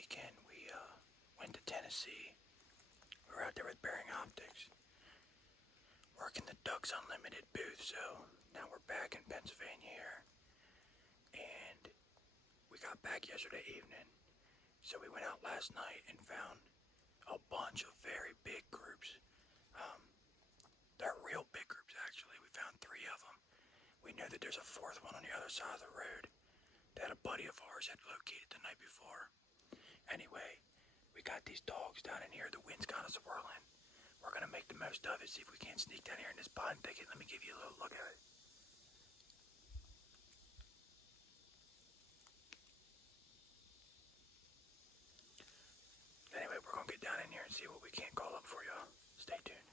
weekend, we went to Tennessee. We were out there with Bearing Optics, working the Ducks Unlimited booth. So now we're back in Pennsylvania here, and we got back yesterday evening. So we went out last night and found a bunch of very big groups. They're real big groups, actually. We found 3 of them. We know that there's a 4th one on the other side of the road that a buddy of ours had located the night before. Anyway, we got these dogs down in here. The wind's kind of swirling. We're going to make the most of it, see if we can't sneak down here in this pine thicket. Let me give you a little look at it. Anyway, we're going to get down in here and see what we can call up for y'all. Stay tuned.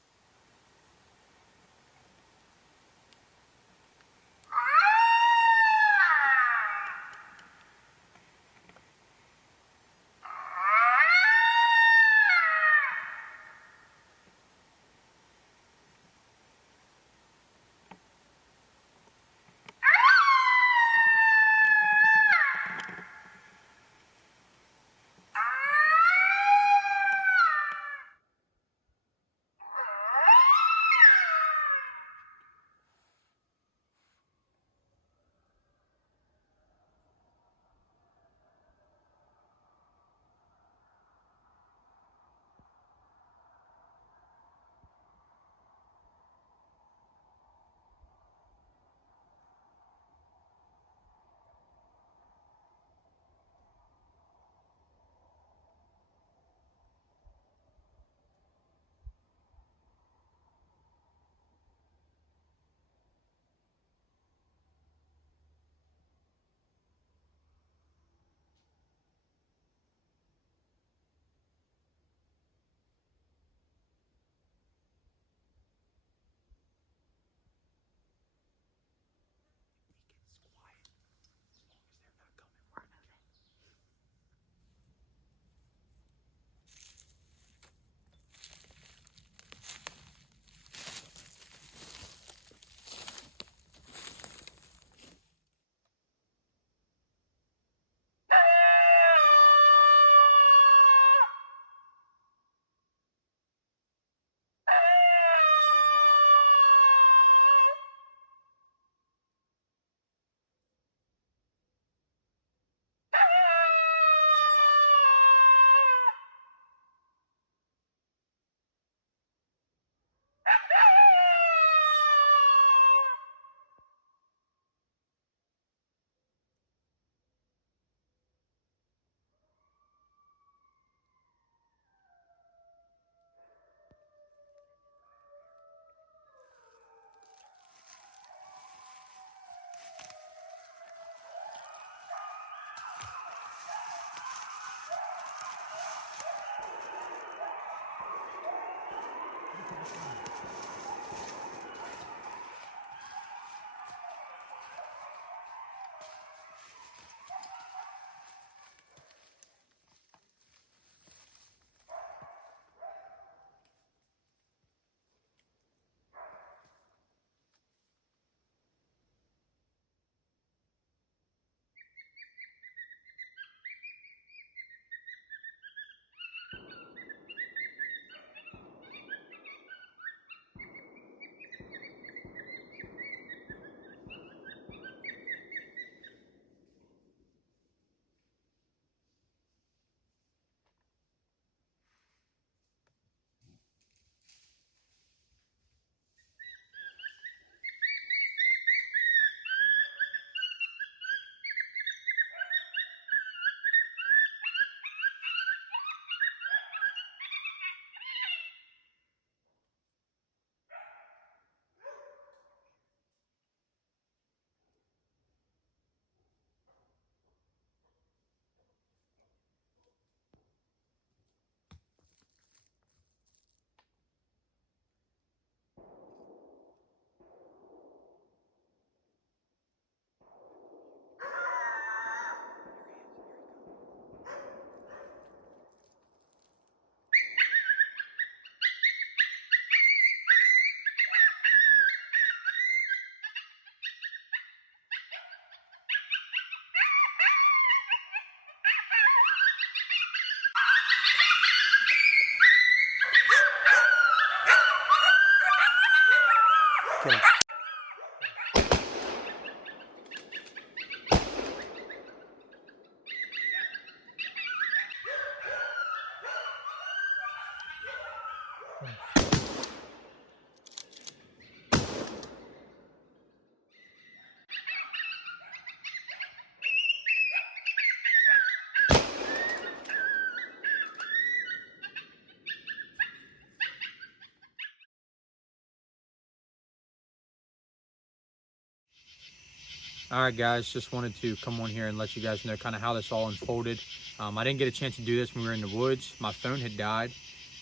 All right, guys, just wanted to come on here and let you guys know kind of how this all unfolded. I didn't get a chance to do this when we were in the woods. My phone had died,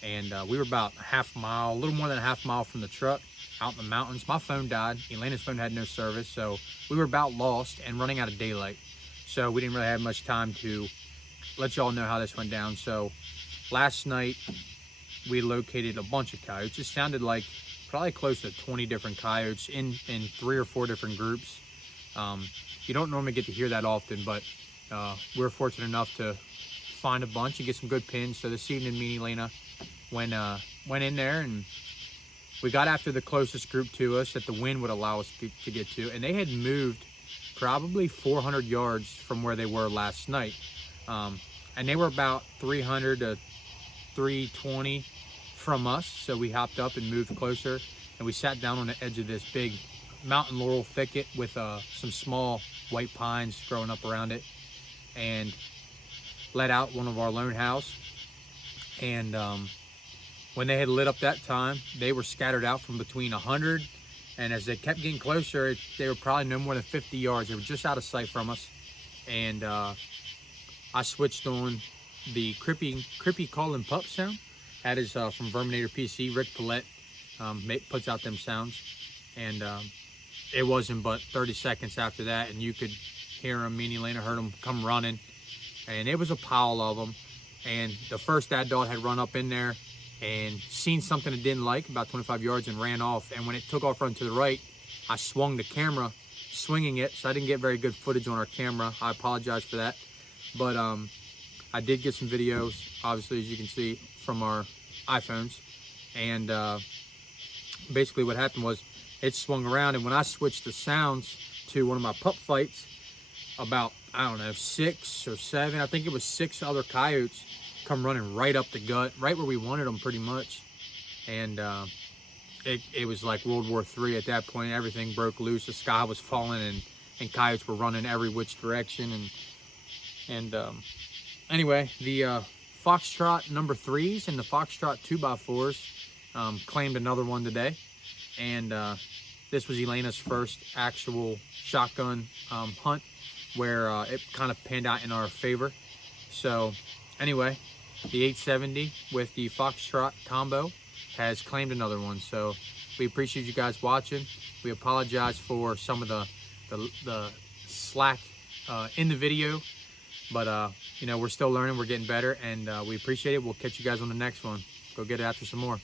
and we were about a half mile, a little more than a half mile from the truck out in the mountains. My phone died. Elena's phone had no service, so we were about lost and running out of daylight. So we didn't really have much time to let y'all know how this went down. So last night, we located a bunch of coyotes. It sounded like probably close to 20 different coyotes in 3 or 4 different groups. You don't normally get to hear that often, but we were fortunate enough to find a bunch and get some good pins. So this evening, me and Elena went in there, and we got after the closest group to us that the wind would allow us to get to, and they had moved probably 400 yards from where they were last night, and they were about 300 to 320 from us. So we hopped up and moved closer, and we sat down on the edge of this big mountain laurel thicket with some small white pines growing up around it, and let out one of our lone house. And when they had lit up that time, they were scattered out from between 100, and as they kept getting closer, they were probably no more than 50 yards. They were just out of sight from us. And I switched on the creepy calling pup sound. That is from Verminator PC. Rick Paulette puts out them sounds, and it wasn't but 30 seconds after that, and you could hear them. Me and Elena heard them come running, and it was a pile of them. And the first adult had run up in there and seen something it didn't like about 25 yards and ran off. And when it took off running to the right, I swung the camera, swinging it, so I didn't get very good footage on our camera. I apologize for that, but I did get some videos, obviously, as you can see, from our iPhones. And basically what happened was it swung around, and when I switched the sounds to one of my pup fights, about, I don't know, 6 or 7, I think it was 6 other coyotes come running right up the gut, right where we wanted them pretty much. And it was like World War III at that point. Everything broke loose, the sky was falling, and coyotes were running every which direction. And anyway, the Foxtrot number 3s and the Foxtrot 2x4s claimed another one today. And this was Elena's first actual shotgun hunt, where it kind of panned out in our favor. So anyway, the 870 with the Foxtrot combo has claimed another one. So we appreciate you guys watching. We apologize for some of the slack in the video, but you know, we're still learning, we're getting better, and we appreciate it. We'll catch you guys on the next one. Go get after some more.